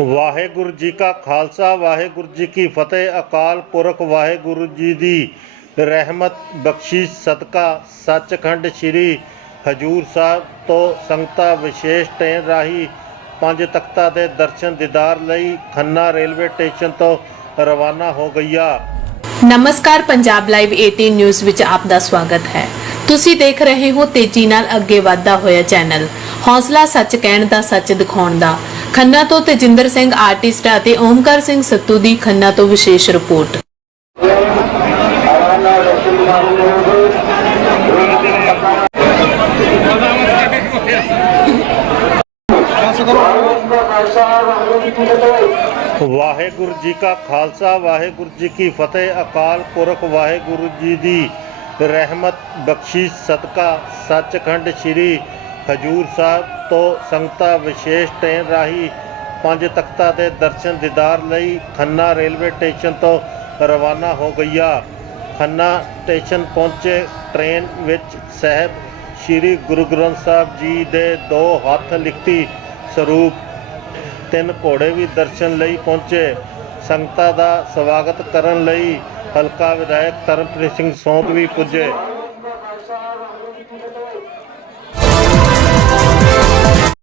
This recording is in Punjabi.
ਵਾਹਿਗੁਰੂ ਜੀ ਕਾ ਖਾਲਸਾ, ਵਾਹਿਗੁਰੂ ਜੀ ਕੀ ਫਤਿਹ, ਅਕਾਲ ਪੁਰਖ ਵਾਹਿਗੁਰੂ ਜੀ ਦੀ ਰਹਿਮਤ, ਬਖਸ਼ਿਸ਼, ਸਦਕਾ, ਸੱਚਖੰਡ ਸ੍ਰੀ ਹਜੂਰ ਸਾਹਿਬ ਤੋਂ ਸੰਗਤਾਂ ਵਿਸ਼ੇਸ਼ ਟ੍ਰੇਨ ਰਾਹੀਂ ਪੰਜ ਤਖਤਾਂ ਦੇ ਦਰਸ਼ਨ ਦੀਦਾਰ ਲਈ ਖੰਨਾ ਰੇਲਵੇ ਸਟੇਸ਼ਨ ਤੋਂ ਰਵਾਨਾ ਹੋ ਗਈਆਂ। ਨਮਸਕਾਰ, ਪੰਜਾਬ ਲਾਈਵ 18 ਨਿਊਜ਼ ਵਿੱਚ ਆਪ ਦਾ ਸਵਾਗਤ ਹੈ। ਤੁਸੀਂ ਦੇਖ ਰਹੇ ਹੋ ਤੇਜ਼ੀ ਨਾਲ ਅੱਗੇ ਵਧਦਾ ਹੋਇਆ ਚੈਨਲ। ਹੌਸਲਾ ਸੱਚ ਕਹਿਣ ਦਾ, ਸੱਚ ਦਿਖਾਉਣ ਦਾ। ਖੰਨਾ ਤੋਂ ਤੇਜਿੰਦਰ ਸਿੰਘ ਆਰਟਿਸਟ ਅਤੇ ਓਮਕਾਰ ਸਿੰਘ ਸੱਤੂ ਦੀ ਖੰਨਾ ਤੋਂ ਵਿਸ਼ੇਸ਼ ਰਿਪੋਰਟ। ਵਾਹਿਗੁਰੂ ਜੀ ਕਾ ਖਾਲਸਾ, ਵਾਹਿਗੁਰੂ ਜੀ ਕੀ ਫਤਿਹ, ਅਕਾਲ ਪੁਰਖ ਵਾਹਿਗੁਰੂ ਜੀ ਦੀ ਰਹਿਮਤ, ਬਖਸ਼ਿਸ਼, ਸਦਕਾ, ਸੱਚਖੰਡ ਸ੍ਰੀ ਹਜੂਰ ਸਾਹਿਬ ਤੋਂ ਸੰਗਤਾਂ ਵਿਸ਼ੇਸ਼ ਟ੍ਰੇਨ ਰਾਹੀਂ ਪੰਜ ਤਖਤਾਂ ਦੇ ਦਰਸ਼ਨ ਦੀਦਾਰ ਲਈ ਖੰਨਾ ਰੇਲਵੇ ਸਟੇਸ਼ਨ ਤੋਂ ਰਵਾਨਾ ਹੋ ਗਈਆਂ। ਖੰਨਾ ਸਟੇਸ਼ਨ ਪਹੁੰਚੇ ਟ੍ਰੇਨ ਵਿੱਚ ਸਹਿਬ ਸ੍ਰੀ ਗੁਰੂ ਗ੍ਰੰਥ ਸਾਹਿਬ ਜੀ ਦੇ ਦੋ ਹੱਥ ਲਿਖਤੀ ਸਰੂਪ, ਤਿੰਨ ਘੋੜੇ ਵੀ ਦਰਸ਼ਨ ਲਈ ਪਹੁੰਚੇ। ਸੰਗਤਾਂ ਦਾ ਸਵਾਗਤ ਕਰਨ ਲਈ ਹਲਕਾ ਵਿਧਾਇਕ ਤਰਨਪ੍ਰੀਤ ਸਿੰਘ ਸੌਂਕ ਵੀ ਪੁੱਜੇ।